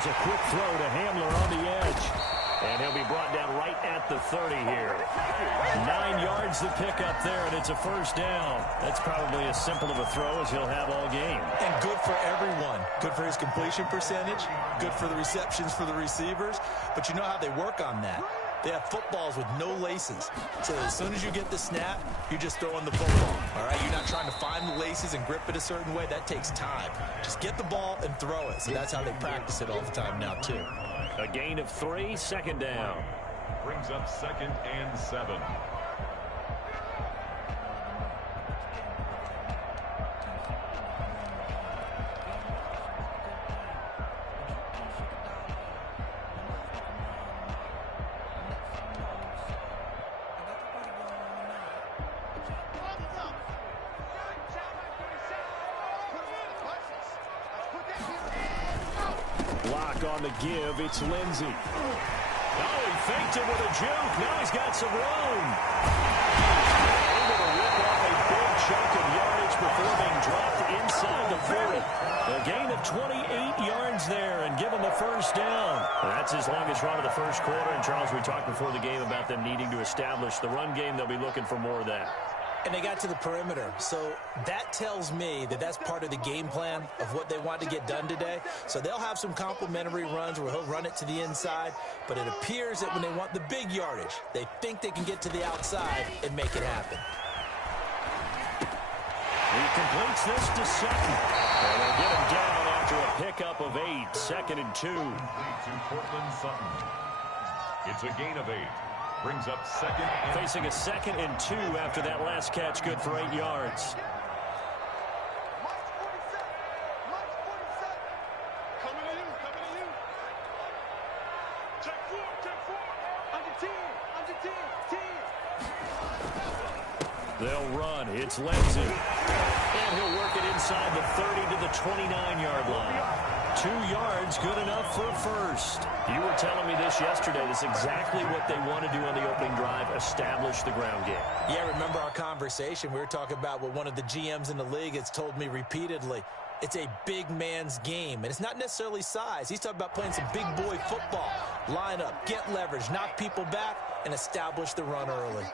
Here's a quick throw to Hamler on the edge. And he'll be brought down right at the 30 here. 9 yards to pick up there, and it's a first down. That's probably as simple of a throw as he'll have all game. And good for everyone. Good for his completion percentage. Good for the receptions for the receivers. But you know how they work on that. They have footballs with no laces. So as soon as you get the snap, you're just throwing the football. All right? You're not trying to find the laces and grip it a certain way. That takes time. Just get the ball and throw it. So that's how they practice it all the time now, too. A gain of 3, second down. Brings up 2nd and 7. Block on the give. It's Lindsey. Oh, he faked it with a juke. Now he's got some room. Able to rip off a big chunk of yardage before being dropped inside the 40. A gain of 28 yards there and given the first down. Well, that's his longest run of the first quarter. And, Charles, we talked before the game about them needing to establish the run game. They'll be looking for more of that. And they got to the perimeter. So that tells me that that's part of the game plan of what they want to get done today. So they'll have some complimentary runs where he'll run it to the inside. But it appears that when they want the big yardage, they think they can get to the outside and make it happen. He completes this to Sutton. And they'll get him down after a pickup of 8. 2nd and 2. To Cortland Sutton. It's a gain of 8. Brings up 2nd and facing a 2nd and 2 after that last catch, good for 8 yards. They'll run. It's Lindsey. And he'll work it inside the 30 to the 29-yard line. 2 yards, good enough for a first. You were telling me this yesterday. This is exactly what they want to do on the opening drive, establish the ground game. Yeah, remember our conversation? We were talking about what one of the GMs in the league has told me repeatedly. It's a big man's game, and it's not necessarily size. He's talking about playing some big boy football. Line up, get leverage, knock people back, and establish the run early.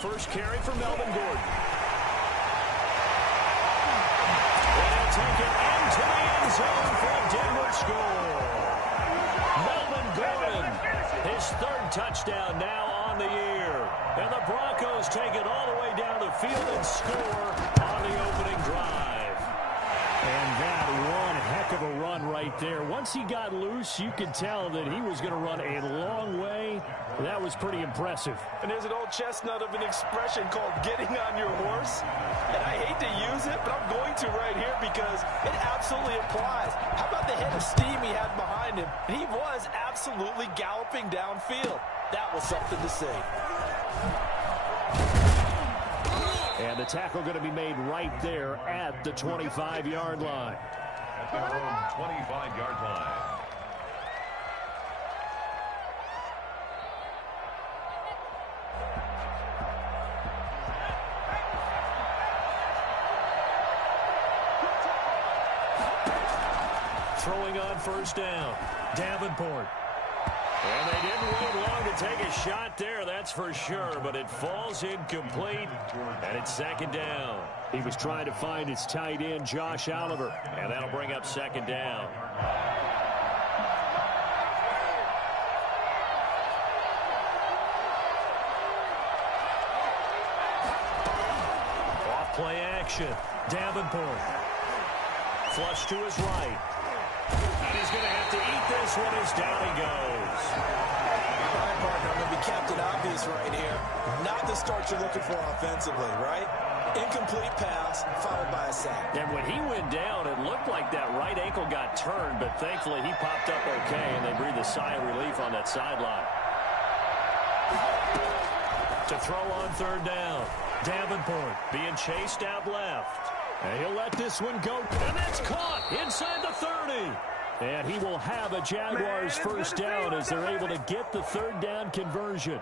First carry for Melvin Gordon. And he'll take it into the end zone for a Denver score. Melvin Gordon, his 3rd touchdown now on the year. And the Broncos take it all the way down the field and score on the opening drive. And that one heck of a run right there. Once he got loose, you could tell that he was going to run a long way. That was pretty impressive. And there's an old chestnut of an expression called getting on your horse. And I hate to use it, but I'm going to right here because it absolutely applies. How about the head of steam he had behind him? And he was absolutely galloping downfield. That was something to see. And the tackle going to be made right there at the 25-yard line. At their own 25-yard line. Throwing on first down, Davenport. And they didn't wait long to take a shot there, that's for sure, but it falls incomplete, and it's 2nd down. He was trying to find his tight end, Josh Oliver, and that'll bring up 2nd down. Off play action, Davenport. Flush to his right. And he's going to have to eat this one as down he goes. All right, partner, I'm going to be Captain Obvious right here. Not the start you're looking for offensively, right? Incomplete pass, followed by a sack. And when he went down, it looked like that right ankle got turned, but thankfully he popped up okay, and they breathed a sigh of relief on that sideline. To throw on 3rd down, Davenport being chased out left. And he'll let this one go, and that's caught inside the 30. And he will have a Jaguars first down as they're able to get the 3rd down conversion.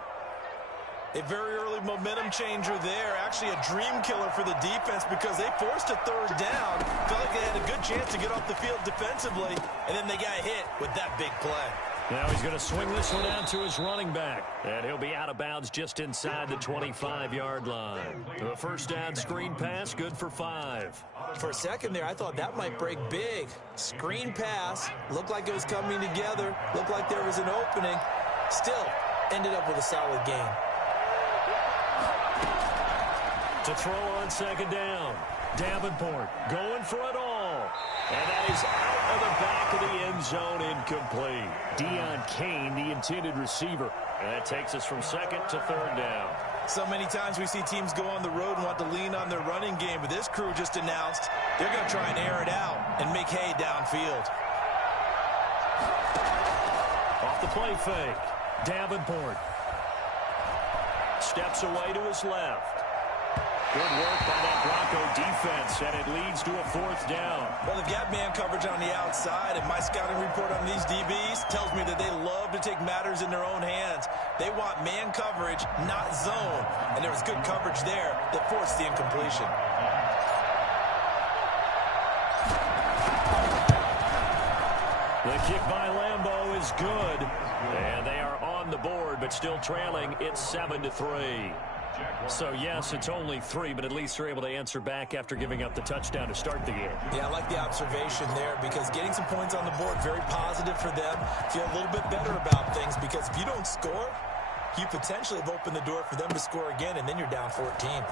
A very early momentum changer there. Actually a dream killer for the defense because they forced a third down. Felt like they had a good chance to get off the field defensively, and then they got hit with that big play. Now he's going to swing this one out to his running back. And he'll be out of bounds just inside the 25-yard line. The first down screen pass, good for 5. For a second there, I thought that might break big. Screen pass, looked like it was coming together, looked like there was an opening. Still, ended up with a solid gain. To throw on second down. Davenport going for it all. And that is out of the back of the end zone, incomplete. Deon Cain, the intended receiver. And that takes us from second to third down. So many times we see teams go on the road and want to lean on their running game, but this crew just announced they're going to try and air it out and make hay downfield. Off the play fake. Davenport steps away to his left. Good work by that Bronco defense, and it leads to a fourth down. Well, they've got man coverage on the outside, and my scouting report on these DBs tells me that they love to take matters in their own hands. They want man coverage, not zone, and there was good coverage there that forced the incompletion. The kick by Lambeau is good, and they are on the board, but still trailing. It's 7-3. So, yes, it's only 3, but at least they're able to answer back after giving up the touchdown to start the game. Yeah, I like the observation there because getting some points on the board, very positive for them. Feel a little bit better about things because if you don't score, you potentially have opened the door for them to score again, and then you're down 14.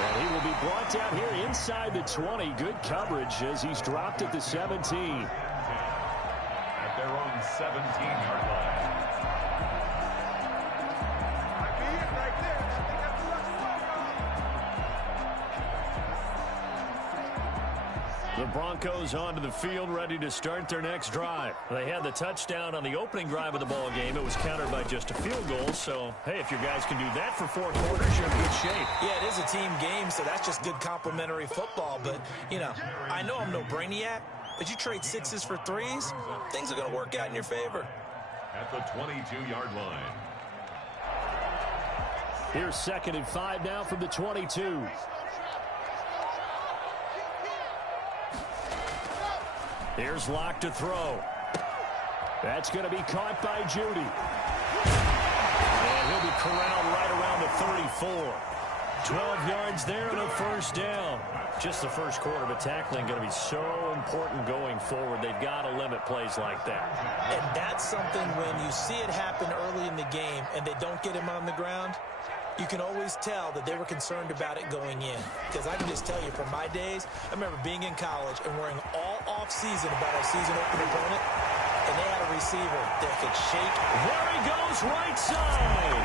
And he will be brought down here inside the 20. Good coverage as he's dropped at the 17. At their own 17-yard line. The Broncos onto the field, ready to start their next drive. They had the touchdown on the opening drive of the ball game. It was countered by just a field goal. So, hey, if your guys can do that for 4 quarters, you're in good shape. Yeah, it is a team game, so that's just good complimentary football. But, you know, I know I'm no brainiac, but you trade 6s for 3s, things are going to work out in your favor. At the 22-yard line. Here's 2nd and 5 now from the 22. Here's Locke to throw. That's going to be caught by Judy. And he'll be corralled right around the 34. 12 yards there and a first down. Just the first quarter, but tackling going to be so important going forward. They've got to limit plays like that. And that's something when you see it happen early in the game and they don't get him on the ground, you can always tell that they were concerned about it going in. Because I can just tell you, from my days, I remember being in college and worrying all off-season about our season-opening opponent, and they had a receiver that could shake. There he goes, right side.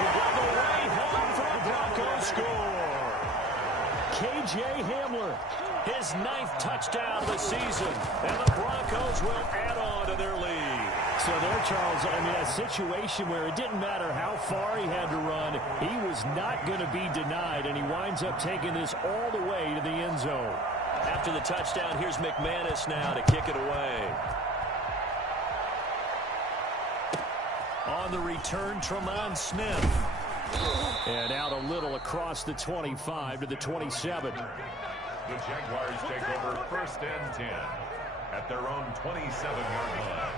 And on the way home for a Broncos score. K.J. Hamler, his 9th touchdown of the season, and the Broncos will add on to their lead. So there, Charles, I mean, a situation where it didn't matter how far he had to run, he was not going to be denied, and he winds up taking this all the way to the end zone. After the touchdown, here's McManus now to kick it away. On the return, Tremont Smith. And out a little across the 25 to the 27. The Jaguars take over 1st and 10 at their own 27-yard line.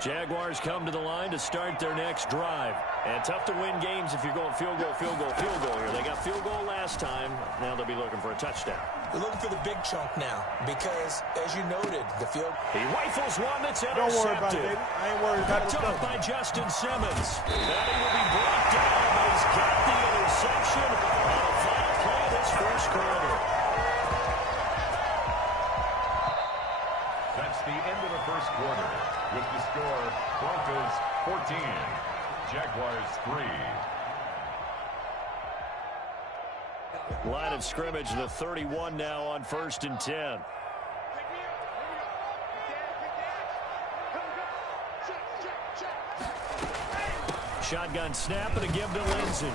Jaguars come to the line to start their next drive. And tough to win games if you're going field goal, field goal, field goal here. They got field goal last time. Now they'll be looking for a touchdown. They're looking for the big chunk now because, as you noted, the field... He rifles one that's intercepted. Don't worry about it, baby. I ain't worried about it. Picked up by Justin Simmons. And he will be brought down, but he's got the interception on the final play of this first quarter. That's the end of the first quarter. With the score, Broncos 14, Jaguars 3. Line of scrimmage, the 31 now on 1st and 10. Shotgun snap and a give to Lindsey.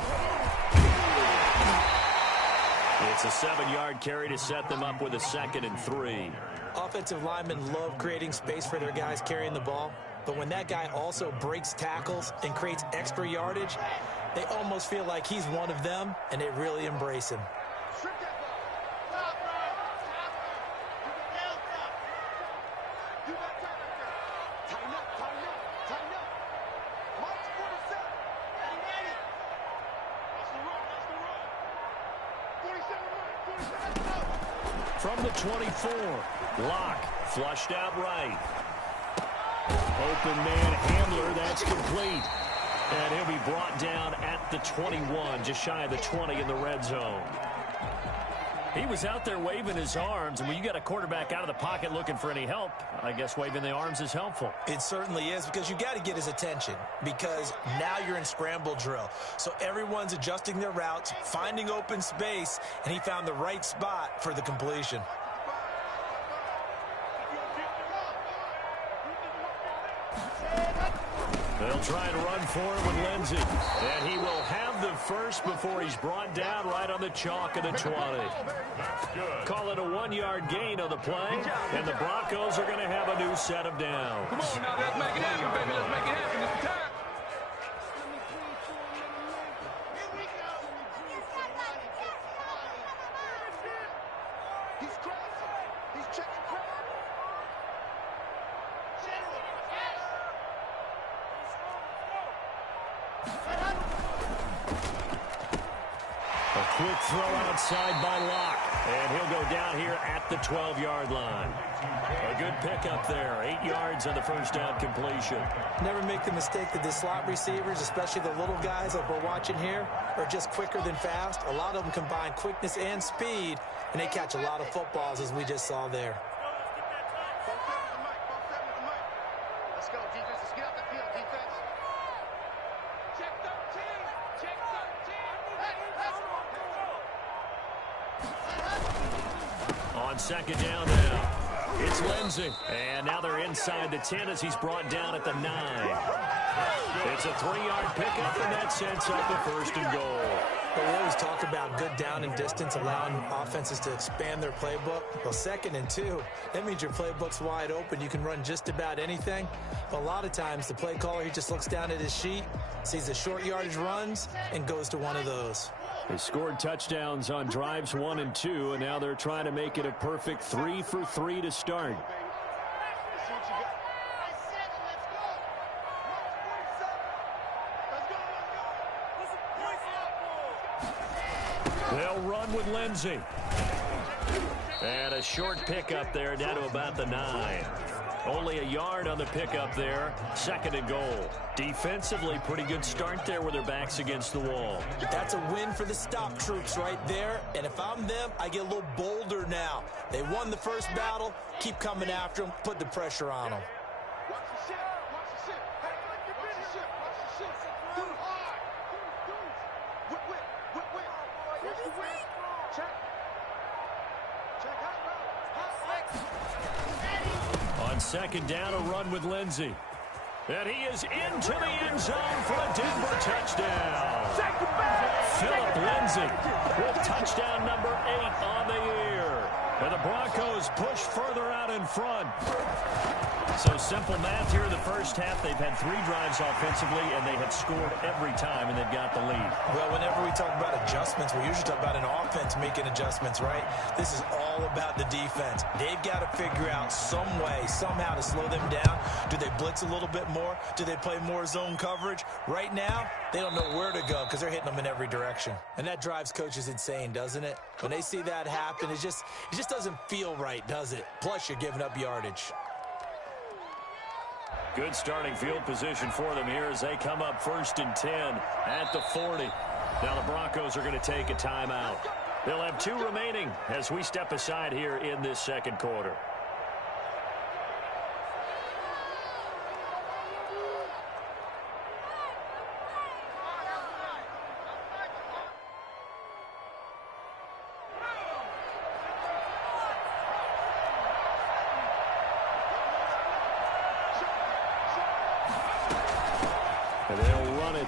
It's a 7-yard carry to set them up with a 2nd and 3. Offensive linemen love creating space for their guys carrying the ball, but when that guy also breaks tackles and creates extra yardage, they almost feel like he's one of them, and they really embrace him. From the 24, Locke flushed out right. Open man Hamler, that's complete. And he'll be brought down at the 21, just shy of the 20 in the red zone. He was out there waving his arms, and when you got a quarterback out of the pocket looking for any help, I guess waving the arms is helpful. It certainly is, because you got to get his attention, because now you're in scramble drill. So everyone's adjusting their routes, finding open space, and he found the right spot for the completion. They'll try and run for him with Lindsey. And he will have the first before he's brought down right on the chalk of the 20. Call it a 1-yard gain on the play, and the Broncos are going to have a new set of downs. Come on now, let's make it happen, baby. Let's make it happen. It's the time. Quick throw outside by Locke, and he'll go down here at the 12-yard line. A good pickup there, 8 yards on the first down completion. Never make the mistake that the slot receivers, especially the little guys like we're watching here, are just quicker than fast. A lot of them combine quickness and speed, and they catch a lot of footballs, as we just saw there. Let's go, defense. Let's get out the field, defense. Check 13. Check 13. On second down now, it's Lindsey. And now they're inside the 10 as he's brought down at the 9. It's a 3-yard pickup, and that sets up a 1st and goal. But we always talk about good down and distance, allowing offenses to expand their playbook. Well, 2nd and 2, that means your playbook's wide open. You can run just about anything. But a lot of times, the play caller, he just looks down at his sheet, sees the short yardage runs, and goes to one of those. They scored touchdowns on drives 1 and 2, and now they're trying to make it a perfect 3 for 3 to start. They'll run with Lindsey. And a short pickup there down to about the 9. Only a yard on the pickup there. 2nd and goal. Defensively, pretty good start there with their backs against the wall. That's a win for the stop troops right there. And if I'm them, I get a little bolder now. They won the first battle. Keep coming after them. Put the pressure on them. Watch the ship. Watch the ship. Hey, watch the ship. Watch the ship. Do it hard. Whip. Where's the whip? Check. Check out. On second down, a run with Lindsey. And he is into the end zone for a Denver touchdown. Philip Lindsey with touchdown number 8 on the year. And the Broncos push further out in front. So simple math here in the first half. They've had 3 drives offensively, and they have scored every time, and they've got the lead. Well, whenever we talk about adjustments, we usually talk about an offense making adjustments, right? This is all about the defense. They've got to figure out some way, somehow to slow them down. Do they blitz a little bit more? Do they play more zone coverage? Right now, they don't know where to go because they're hitting them in every direction. And that drives coaches insane, doesn't it? When they see that happen, it just doesn't feel right, does it? Plus, you're giving up yardage. Good starting field position for them here as they come up 1st and 10 at the 40. Now the Broncos are going to take a timeout. They'll have 2 remaining as we step aside here in this second quarter.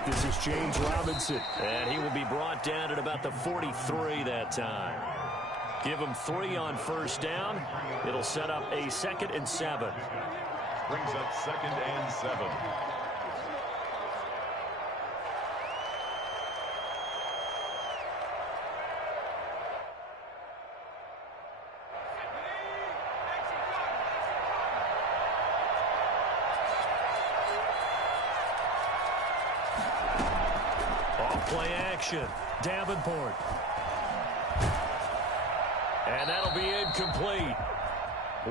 This is James Robinson, and he will be brought down at about the 43 that time. Give him 3 on first down. It'll set up a 2nd and 7. Brings up 2nd and 7. Play action. Davenport. And that'll be incomplete.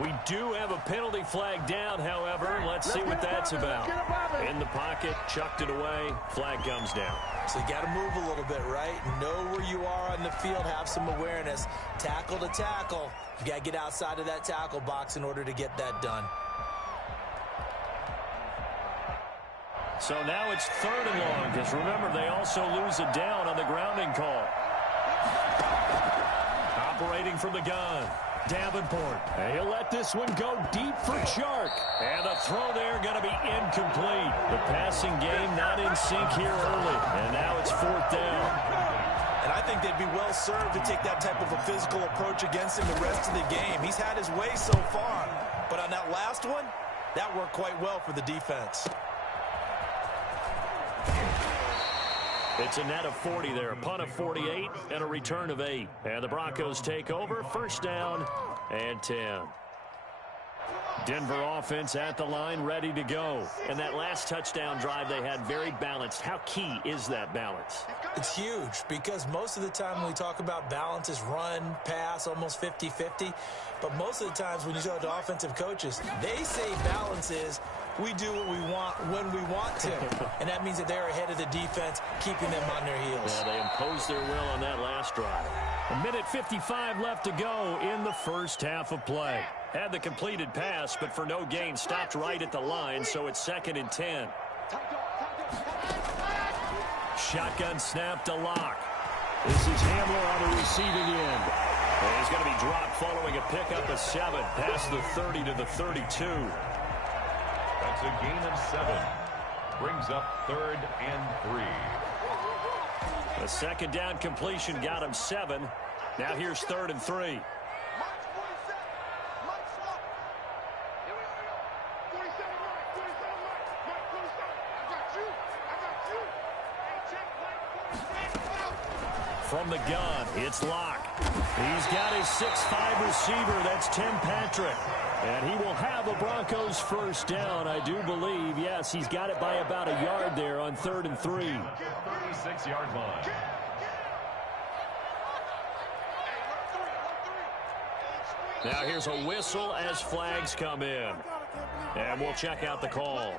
We do have a penalty flag down, however. Let's see what that's about. In the pocket, chucked it away. Flag comes down. So you got to move a little bit, right? Know where you are on the field. Have some awareness. Tackle to tackle. You got to get outside of that tackle box in order to get that done. So now it's 3rd and long, because remember, they also lose a down on the grounding call. Operating from the gun, Davenport. And he'll let this one go deep for Chark. And the throw there going to be incomplete. The passing game not in sync here early. And now it's 4th down. And I think they'd be well served to take that type of a physical approach against him the rest of the game. He's had his way so far. But on that last one, that worked quite well for the defense. It's a net of 40 there, a punt of 48 and a return of 8. And the Broncos take over, 1st down and 10. Denver offense at the line, ready to go. And that last touchdown drive they had very balanced. How key is that balance? It's huge because most of the time when we talk about balance is run, pass, almost 50-50. But most of the times when you talk to offensive coaches, they say balance is we do what we want when we want to. And that means that they're ahead of the defense, keeping them on their heels. Yeah, they imposed their will on that last drive. 1:55 left to go in the first half of play. Had the completed pass, but for no gain, stopped right at the line, so it's 2nd and 10. Shotgun snap to Locke. This is Hamler on the receiving end. And he's going to be dropped following a pickup of 7, past the 30 to the 32. That's a gain of 7. Brings up 3rd and 3. The 2nd down completion got him 7. Now here's 3rd and 3. From the gun, it's Locke. He's got his 6'5 receiver. That's Tim Patrick. And he will have a Broncos 1st down, I do believe. Yes, he's got it by about a yard there on 3rd and 3. 36-yard line. Now here's a whistle as flags come in. And we'll check out the call.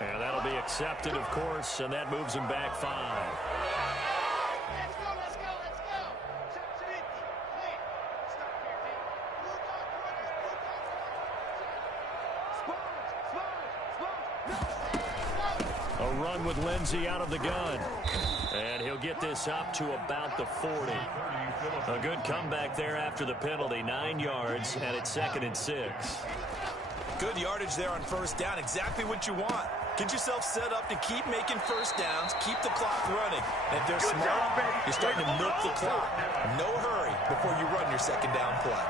And that'll be accepted, of course, and that moves him back 5. A run with Lindsey out of the gun. And he'll get this up to about the 40. A good comeback there after the penalty. 9 yards, and it's 2nd and 6. Good yardage there on 1st down. Exactly what you want. Get yourself set up to keep making 1st downs. Keep the clock running. And if they're smart, you're starting to milk the clock. No hurry before you run your 2nd down play.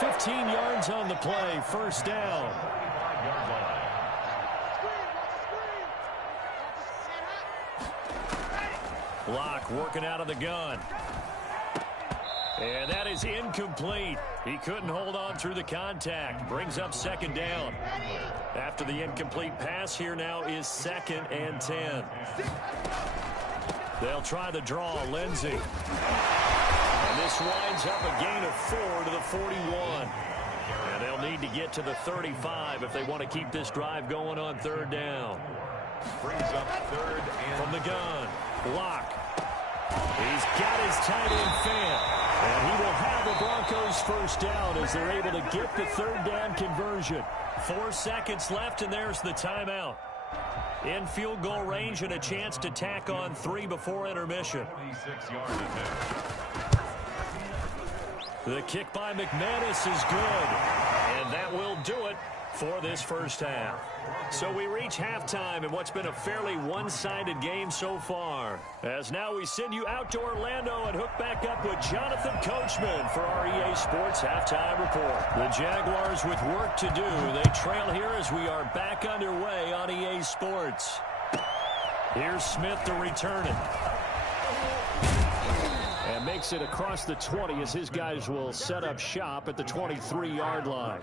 15 yards on the play. 1st down. Locke working out of the gun. And that is incomplete. He couldn't hold on through the contact. Brings up 2nd down. After the incomplete pass, here now is 2nd and 10. They'll try the draw, Lindsey. And this winds up a gain of 4 to the 41. And they'll need to get to the 35 if they want to keep this drive going on 3rd down. Brings up 3rd and from the gun. Locke. He's got his tight end fan. And he will have the Broncos 1st down as they're able to get the 3rd down conversion. 4 seconds left, and there's the timeout. In field goal range and a chance to tack on 3 before intermission. 26 yards in there. The kick by McManus is good. And that will do it for this first half. So we reach halftime in what's been a fairly one-sided game so far. As now we send you out to Orlando and hook back up with Jonathan Coachman for our EA Sports Halftime Report. The Jaguars with work to do. They trail here as we are back underway on EA Sports. Here's Smith to return it. And makes it across the 20 as his guys will set up shop at the 23-yard line.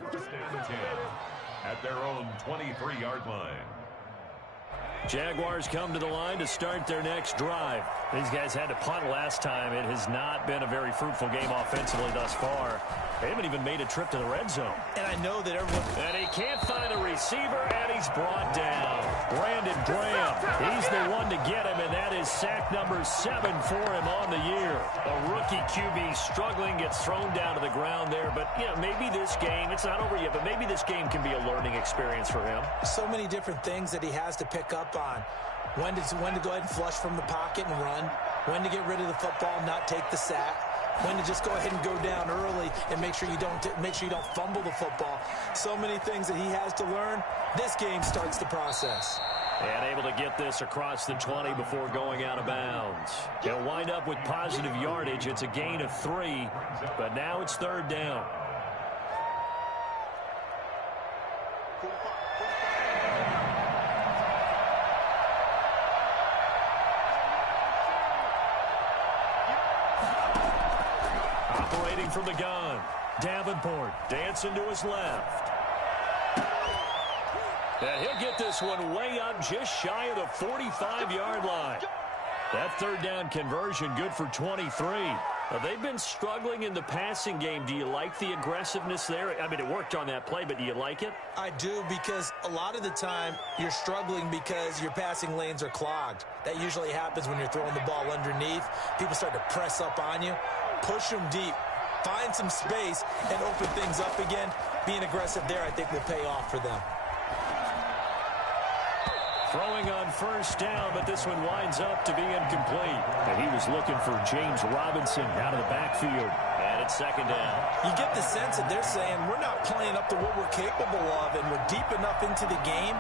At their own 23-yard line. Jaguars come to the line to start their next drive. These guys had to punt last time. It has not been a very fruitful game offensively thus far. They haven't even made a trip to the red zone. And I know that everyone... And he can't find a receiver, and he's brought down. Brandon Graham, he's the one to get him, and that is sack number 7 for him on the year. A rookie QB struggling, gets thrown down to the ground there. But, you know, maybe this game, it's not over yet, but maybe this game can be a learning experience for him. So many different things that he has to pick up on. When to go ahead and flush from the pocket and run. When to get rid of the football, not take the sack. When to just go ahead and go down early and make sure you don't fumble the football. So many things that he has to learn. This game starts the process. And able to get this across the 20 before going out of bounds. He'll wind up with positive yardage. It's a gain of 3, but now it's third down. Operating from the gun, Davenport dancing to his left. And he'll get this one way up just shy of the 45-yard line. That third down conversion good for 23. They've been struggling in the passing game. Do you like the aggressiveness there? I mean, it worked on that play, but do you like it? I do, because a lot of the time you're struggling because your passing lanes are clogged. That usually happens when you're throwing the ball underneath. People start to press up on you. Push them deep. Find some space and open things up again. Being aggressive there, I think, will pay off for them. Throwing on first down, but this one winds up to be incomplete. And he was looking for James Robinson out of the backfield. And it's second down. You get the sense that they're saying we're not playing up to what we're capable of, and we're deep enough into the game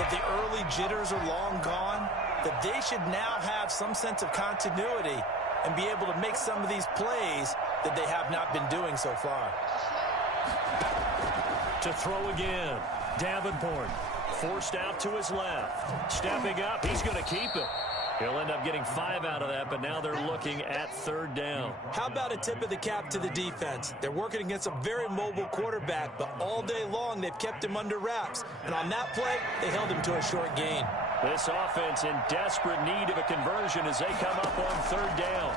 that the early jitters are long gone, that they should now have some sense of continuity and be able to make some of these plays that they have not been doing so far. To throw again, Davenport. Forced out to his left. Stepping up, he's going to keep it. He'll end up getting 5 out of that, but now they're looking at third down. How about a tip of the cap to the defense? They're working against a very mobile quarterback, but all day long they've kept him under wraps. And on that play, they held him to a short gain. This offense in desperate need of a conversion as they come up on third down.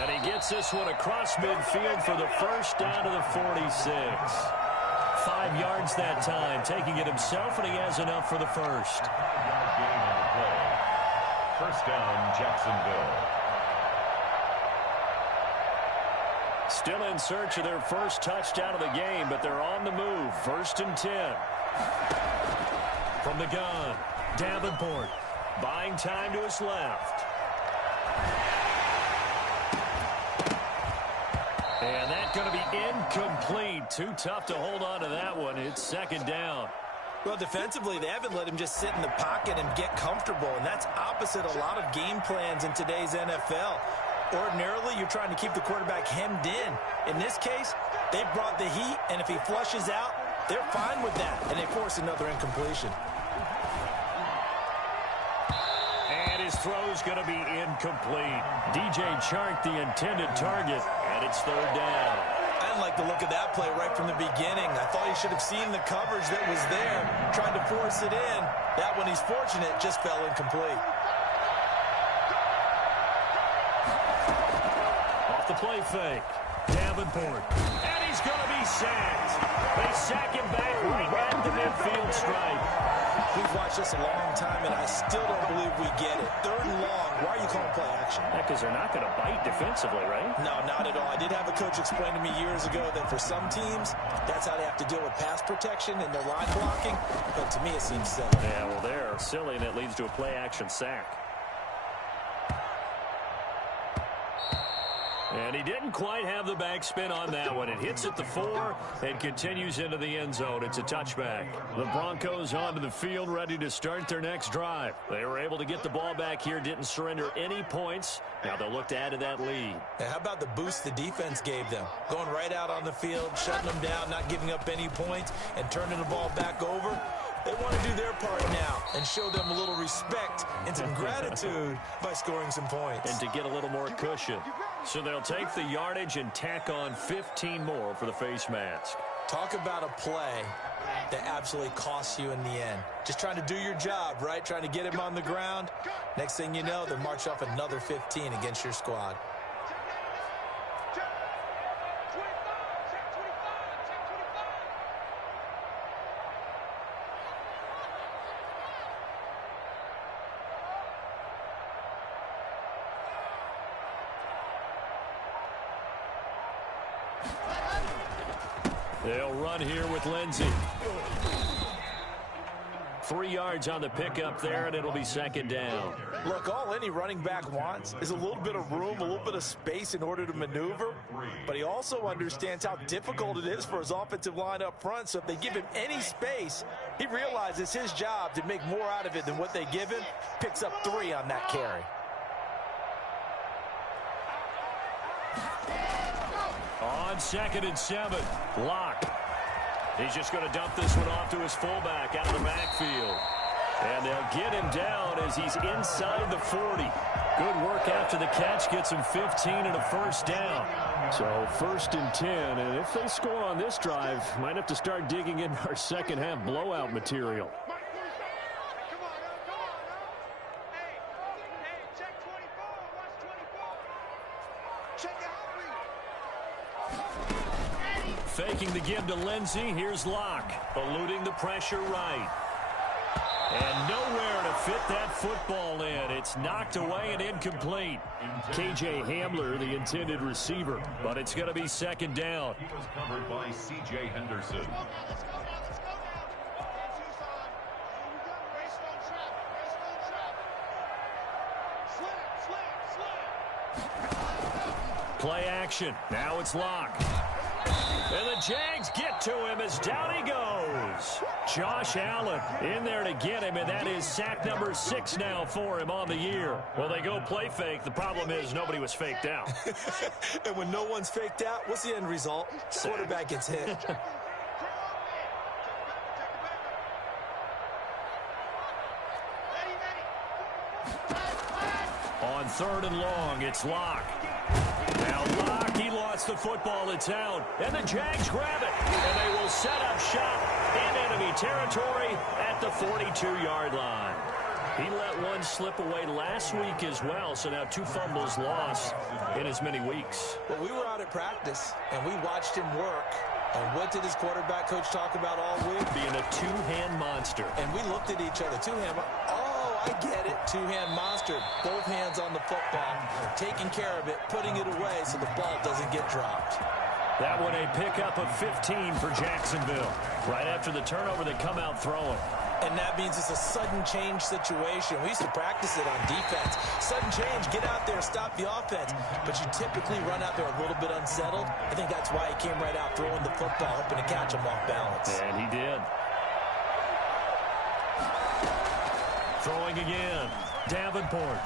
And he gets this one across midfield for the first down to the 46. 5 yards that time, taking it himself, and he has enough for the first. 5-yard gain on the play. First down, Jacksonville. Still in search of their first touchdown of the game, but they're on the move. 1st and 10. From the gun, Davenport buying time to his left. And that's going to be incomplete. Too tough to hold on to that one. It's second down. Well, defensively, they haven't let him just sit in the pocket and get comfortable, and that's opposite a lot of game plans in today's NFL. Ordinarily, you're trying to keep the quarterback hemmed in. In this case, they brought the heat, and if he flushes out, they're fine with that, and they force another incompletion. And his throw's going to be incomplete. DJ Chark, the intended target, and it's third down. I didn't like the look of that play right from the beginning. I thought he should have seen the coverage that was there, tried to force it in. That one, he's fortunate, just fell incomplete. Off the play fake, Davenport, and he's going to be sacked. They sack him back right at the midfield stripe. We've watched this a long time, and I still don't believe we get it. 3rd and long. Why are you calling play action? Yeah, because they're not going to bite defensively, right? No, not at all. I did have a coach explain to me years ago that for some teams, that's how they have to deal with pass protection and their line blocking. But to me, it seems silly. Yeah, well, they're silly, and it leads to a play action sack. And he didn't quite have the backspin on that one. It hits at the 4 and continues into the end zone. It's a touchback. The Broncos onto the field, ready to start their next drive. They were able to get the ball back here, didn't surrender any points. Now they'll look to add to that lead. And how about the boost the defense gave them? Going right out on the field, shutting them down, not giving up any points, and turning the ball back over. They want to do their part now and show them a little respect and some gratitude by scoring some points. And to get a little more cushion. So they'll take the yardage and tack on 15 more for the face mask. Talk about a play that absolutely costs you in the end. Just trying to do your job, right? Trying to get him on the ground. Next thing you know, they march off another 15 against your squad. They'll run here with Lindsey. 3 yards on the pickup there, and it'll be second down. Look, all any running back wants is a little bit of room, a little bit of space in order to maneuver. But he also understands how difficult it is for his offensive line up front. So if they give him any space, he realizes his job to make more out of it than what they give him. Picks up 3 on that carry. On 2nd and 7, Locke. He's just going to dump this one off to his fullback out of the backfield. And they'll get him down as he's inside the 40. Good work after the catch, gets him 15 and a first down. So 1st and 10, and if they score on this drive, might have to start digging in our second half blowout material. Faking the give to Lindsey. Here's Locke, eluding the pressure right. And nowhere to fit that football in. It's knocked away and incomplete. K.J. Hamler, the intended receiver, but it's going to be second down. He was covered by C.J. Henderson. Play action. Now it's Locke. And the Jags get to him as down he goes. Josh Allen in there to get him, and that is sack number 6 now for him on the year. Well, they go play fake. The problem is nobody was faked out. And when no one's faked out, what's the end result? Quarterback gets hit. On 3rd and long, it's Locke. Now Locke, he lost the football. It's out. And the Jags grab it. And they will set up shop in enemy territory at the 42-yard line. He let one slip away last week as well, so now 2 fumbles lost in as many weeks. Well, we were out at practice, and we watched him work. And what did his quarterback coach talk about all week? Being a 2-hand monster. And we looked at each other. 2-hand. Oh, I get it. 2-hand monster. Both hands on the football, taking care of it, putting it away so the ball doesn't get dropped. That one a pickup of 15 for Jacksonville. Right after the turnover, they come out throwing. And that means it's a sudden change situation. We used to practice it on defense. Sudden change, get out there, stop the offense. But you typically run out there a little bit unsettled. I think that's why he came right out throwing the football, hoping to catch him off balance. And he did. Throwing again, Davenport.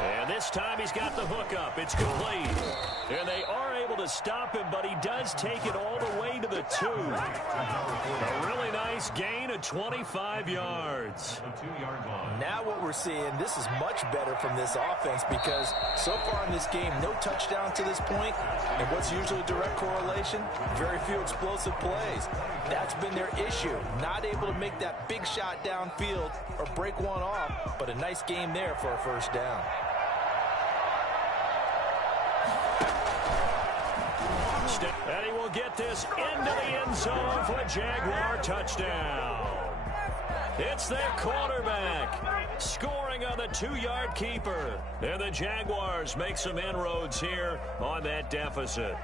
And this time he's got the hook up. It's complete. And they are able to stop him, but he does take it all the way to the 2. A really nice gain of 25 yards. Now what we're seeing, this is much better from this offense because so far in this game, no touchdown to this point. And what's usually a direct correlation? Very few explosive plays. That's been their issue. Not able to make that big shot downfield or break one off, but a nice game there for a first down. And he will get this into the end zone for a Jaguar touchdown. It's their quarterback scoring on the 2-yard keeper. And the Jaguars make some inroads here on that deficit.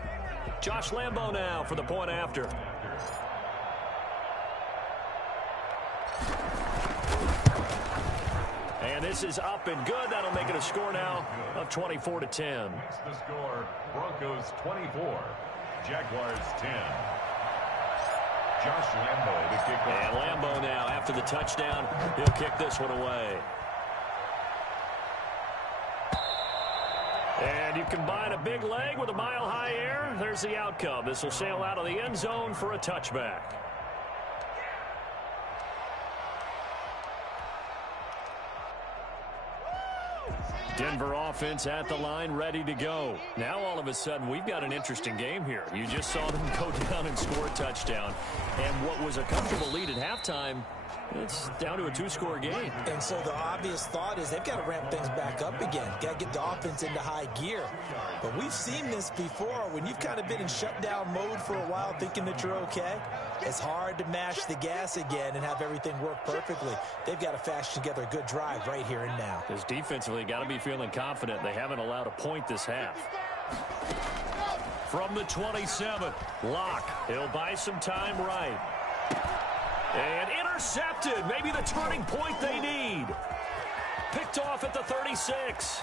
Josh Lambo now for the point after. And And this is up and good. That'll make it a score now of 24-10. That's the score. Broncos 24, Jaguars 10. Josh Lambo to kick off. And Lambo now, after the touchdown, he'll kick this one away. And you combine a big leg with a mile-high air. There's the outcome. This will sail out of the end zone for a touchback. Denver offense at the line, ready to go. Now, all of a sudden, we've got an interesting game here. You just saw them go down and score a touchdown. And what was a comfortable lead at halftime, it's down to a two-score game. And so the obvious thought is they've got to ramp things back up again. Got to get the offense into high gear. But we've seen this before. When you've kind of been in shutdown mode for a while thinking that you're okay, it's hard to mash the gas again and have everything work perfectly. They've got to fashion together a good drive right here and now. Because defensively, got to be feeling confident. They haven't allowed a point this half. From the 27, Locke. He'll buy some time right. And intercepted. Maybe the turning point they need. Picked off at the 36.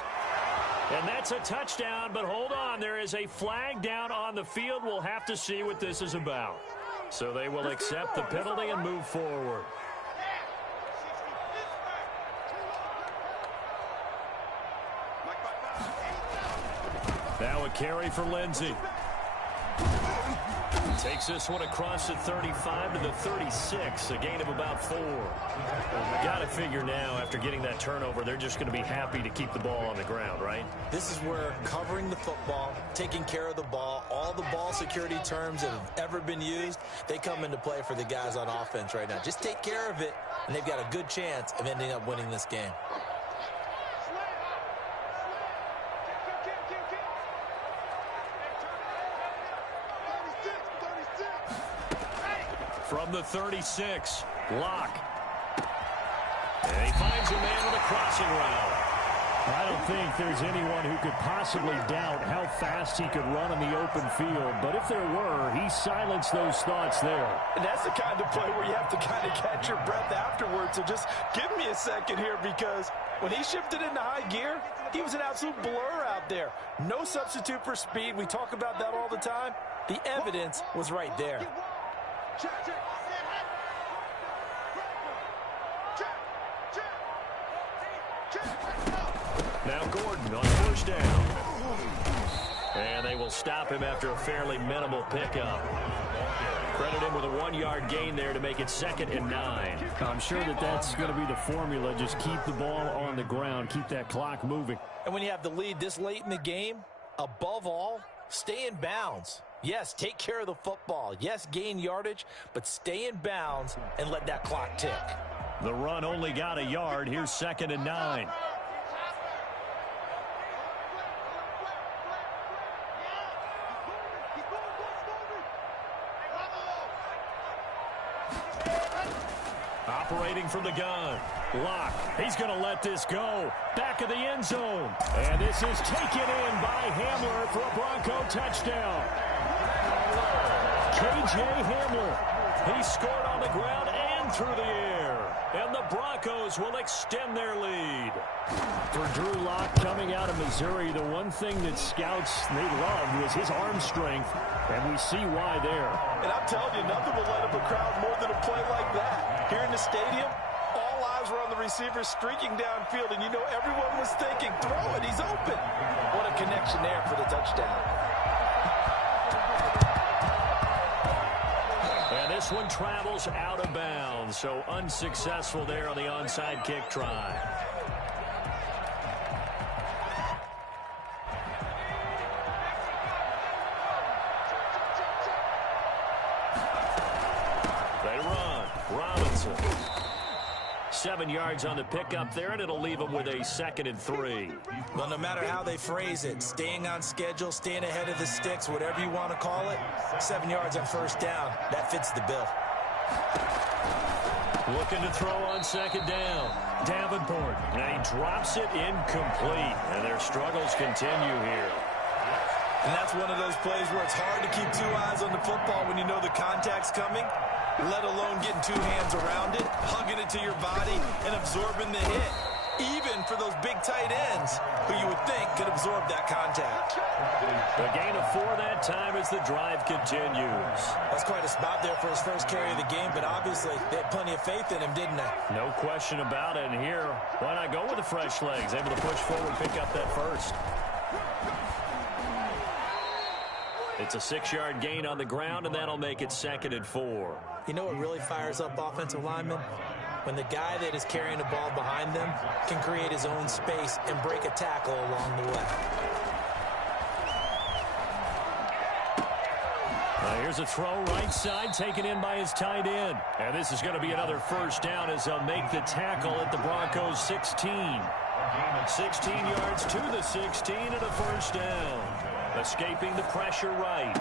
And that's a touchdown, but hold on. There is a flag down on the field. We'll have to see what this is about. So they will accept the penalty and move forward. Now a carry for Lindsey. Takes this one across the 35 to the 36, a gain of about 4. Got to figure now, after getting that turnover, they're just going to be happy to keep the ball on the ground, right? This is where covering the football, taking care of the ball, all the ball security terms that have ever been used, they come into play for the guys on offense right now. Just take care of it, and they've got a good chance of ending up winning this game. From the 36, Locke. And he finds a man with a crossing route. I don't think there's anyone who could possibly doubt how fast he could run in the open field. But if there were, he silenced those thoughts there. And that's the kind of play where you have to kind of catch your breath afterwards. So just give me a second here, because when he shifted into high gear, he was an absolute blur out there. No substitute for speed. We talk about that all the time. The evidence was right there. Now Gordon on first down. And they will stop him after a fairly minimal pickup. Credit him with a 1-yard gain there to make it 2nd and 9. I'm sure that that's going to be the formula. Just keep the ball on the ground. Keep that clock moving. And when you have the lead this late in the game, above all, stay in bounds. Yes, take care of the football. Yes, gain yardage, but stay in bounds and let that clock tick. The run only got a yard. Here's 2nd and 9. Operating from the gun. Locke. He's going to let this go. Back of the end zone. And this is taken in by Hamler for a Bronco touchdown. K.J. Hamler. He scored on the ground and through the air. And the Broncos will extend their lead. For Drew Lock coming out of Missouri, the one thing that scouts they loved was his arm strength. And we see why there. And I'm telling you, nothing will light up a crowd more than a play like that. Here in the stadium, all eyes were on the receiver streaking downfield, and you know everyone was thinking, throw it, he's open. What a connection there for the touchdown. And this one travels out of bounds, so unsuccessful there on the onside kick try. They run. Robinson. 7 yards on the pickup there, and it'll leave them with a 2nd and 3. Well, no matter how they phrase it, staying on schedule, staying ahead of the sticks, whatever you want to call it, 7 yards on first down, that fits the bill. Looking to throw on 2nd down. Davenport. And he drops it incomplete. And their struggles continue here. And that's one of those plays where it's hard to keep 2 eyes on the football when you know the contact's coming, let alone getting 2 hands around it, hugging it to your body, and absorbing the hit. Even for those big tight ends who you would think could absorb that contact. A gain of 4 that time as the drive continues. That's quite a spot there for his first carry of the game, but obviously they had plenty of faith in him, didn't they? No question about it. And here, why not go with the fresh legs? Able to push forward, pick up that first. It's a 6-yard gain on the ground, and that'll make it 2nd and 4. You know what really fires up offensive linemen? When the guy that is carrying the ball behind them can create his own space and break a tackle along the way. Here's a throw right side, taken in by his tight end. And this is going to be another first down as they'll make the tackle at the Broncos' 16. 16 yards to the 16 and a first down. Escaping the pressure right.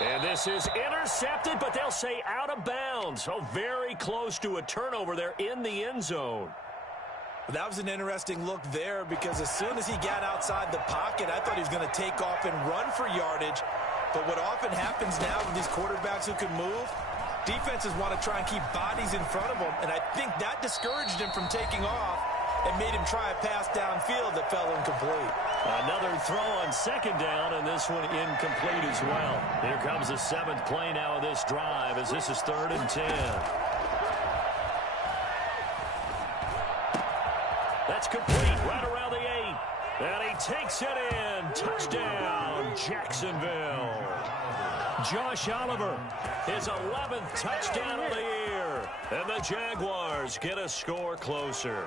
And this is intercepted, but they'll say out of bounds. So very close to a turnover there in the end zone. That was an interesting look there because as soon as he got outside the pocket, I thought he was going to take off and run for yardage. But what often happens now with these quarterbacks who can move, defenses want to try and keep bodies in front of them, and I think that discouraged him from taking off and made him try a pass downfield that fell incomplete. Another throw on 2nd down, and this one incomplete as well. Here comes the 7th play now of this drive as this is 3rd and 10. That's complete right around the 8. And he takes it in. Touchdown, Jacksonville. Josh Oliver, his 11th touchdown of the year. And the Jaguars get a score closer.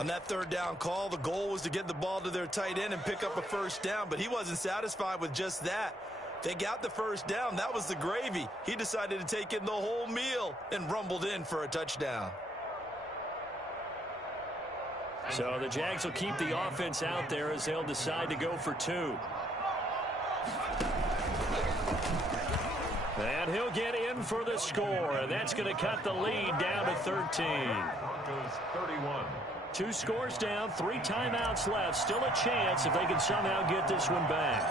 On that 3rd down call, the goal was to get the ball to their tight end and pick up a first down, but he wasn't satisfied with just that. They got the first down. That was the gravy. He decided to take in the whole meal and rumbled in for a touchdown. So the Jags will keep the offense out there as they'll decide to go for 2. And he'll get in for the score, and that's going to cut the lead down to 13. 31. 2 scores down, 3 timeouts left. Still a chance if they can somehow get this one back.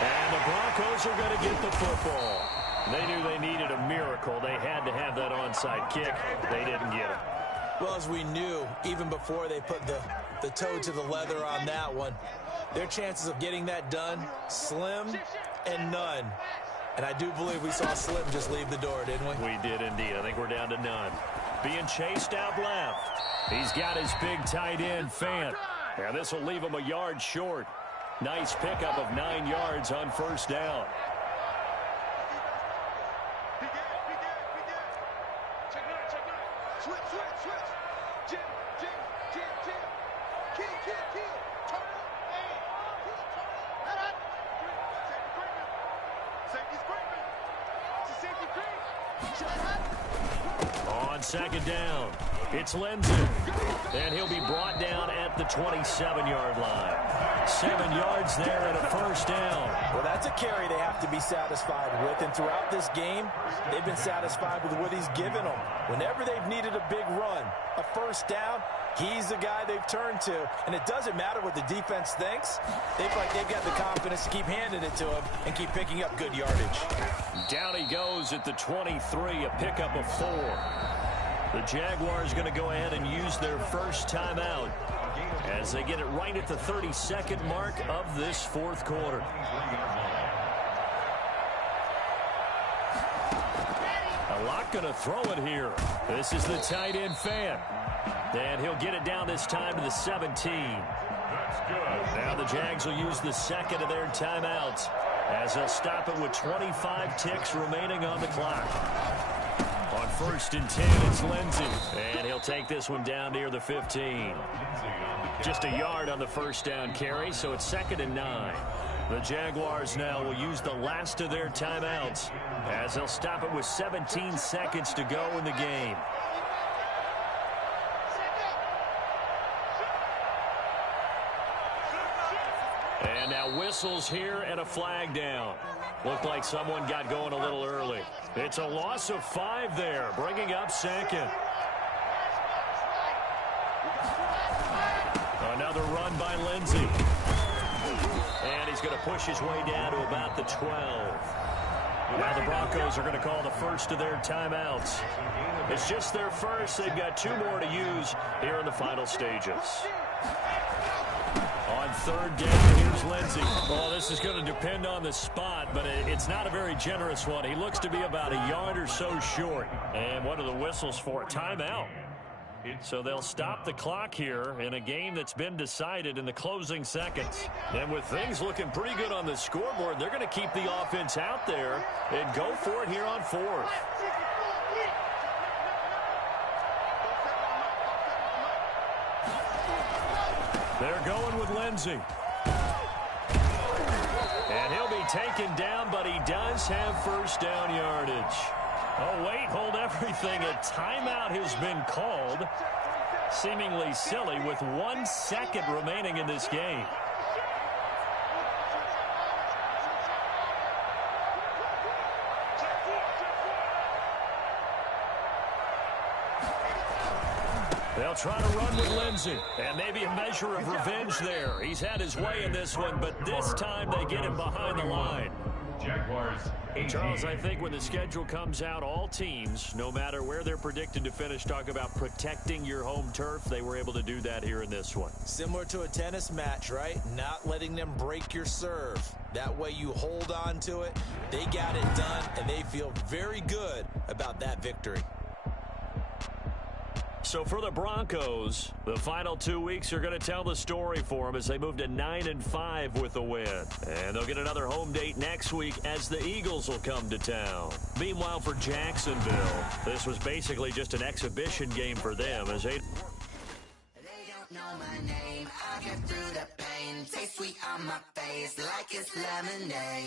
And the Broncos are going to get the football. They knew they needed a miracle. They had to have that onside kick. They didn't get it. Well, as we knew, even before they put the toe to the leather on that one, their chances of getting that done, slim and none. And I do believe we saw Slim just leave the door, didn't we? We did indeed. I think we're down to none. Being chased out left. He's got his big tight end, Fant. And this will leave him a yard short. Nice pickup of 9 yards on first down. On 2nd down, it's Lindsey. And he'll be brought down at the 27-yard line. 7 yards there and a first down. Well, that's a carry they have to be satisfied with. And throughout this game, they've been satisfied with what he's given them. Whenever they've needed a big run, a first down, he's the guy they've turned to. And it doesn't matter what the defense thinks. They feel like they've got the confidence to keep handing it to him and keep picking up good yardage. Down he goes at the 23, a pickup of 4. The Jaguars going to go ahead and use their first timeout as they get it right at the 32nd mark of this 4th quarter. A lot going to throw it here. This is the tight end, Fant. And he'll get it down this time to the 17. Now the Jags will use the 2nd of their timeouts as they'll stop it with 25 ticks remaining on the clock. On 1st and 10, it's Lindsey. And he'll take this one down near the 15. Just a yard on the first down carry, so it's 2nd and 9. The Jaguars now will use the last of their timeouts as they'll stop it with 17 seconds to go in the game. And now whistles here and a flag down. Looked like someone got going a little early. It's a loss of 5 there, bringing up 2nd. Another run by Lindsey. And he's going to push his way down to about the 12. Now the Broncos are going to call the first of their timeouts. It's just their first. They've got 2 more to use here in the final stages. On third down, here's Lindsey. Well, this is going to depend on the spot, but it's not a very generous one. He looks to be about a yard or so short. And what are the whistles for? Timeout. So they'll stop the clock here in a game that's been decided in the closing seconds. And with things looking pretty good on the scoreboard, they're going to keep the offense out there and go for it here on fourth. They're going with Lindsey. And he'll be taken down, but he does have first down yardage. Oh, wait, hold everything. A timeout has been called. Seemingly silly with 1 second remaining in this game. They'll try to run with Lindsey, and maybe a measure of revenge there. He's had his way in this one, but this time they get him behind the line. Jaguars. Charles, I think when the schedule comes out, all teams, no matter where they're predicted to finish, talk about protecting your home turf. They were able to do that here in this one. Similar to a tennis match, right? Not letting them break your serve. That way you hold on to it. They got it done, and they feel very good about that victory. So for the Broncos, the final 2 weeks are going to tell the story for them as they move to 9-5 with a win. And they'll get another home date next week as the Eagles will come to town. Meanwhile, for Jacksonville, this was basically just an exhibition game for them as they don't know my name. I get through the pain. Taste sweet on my face like it's lemonade.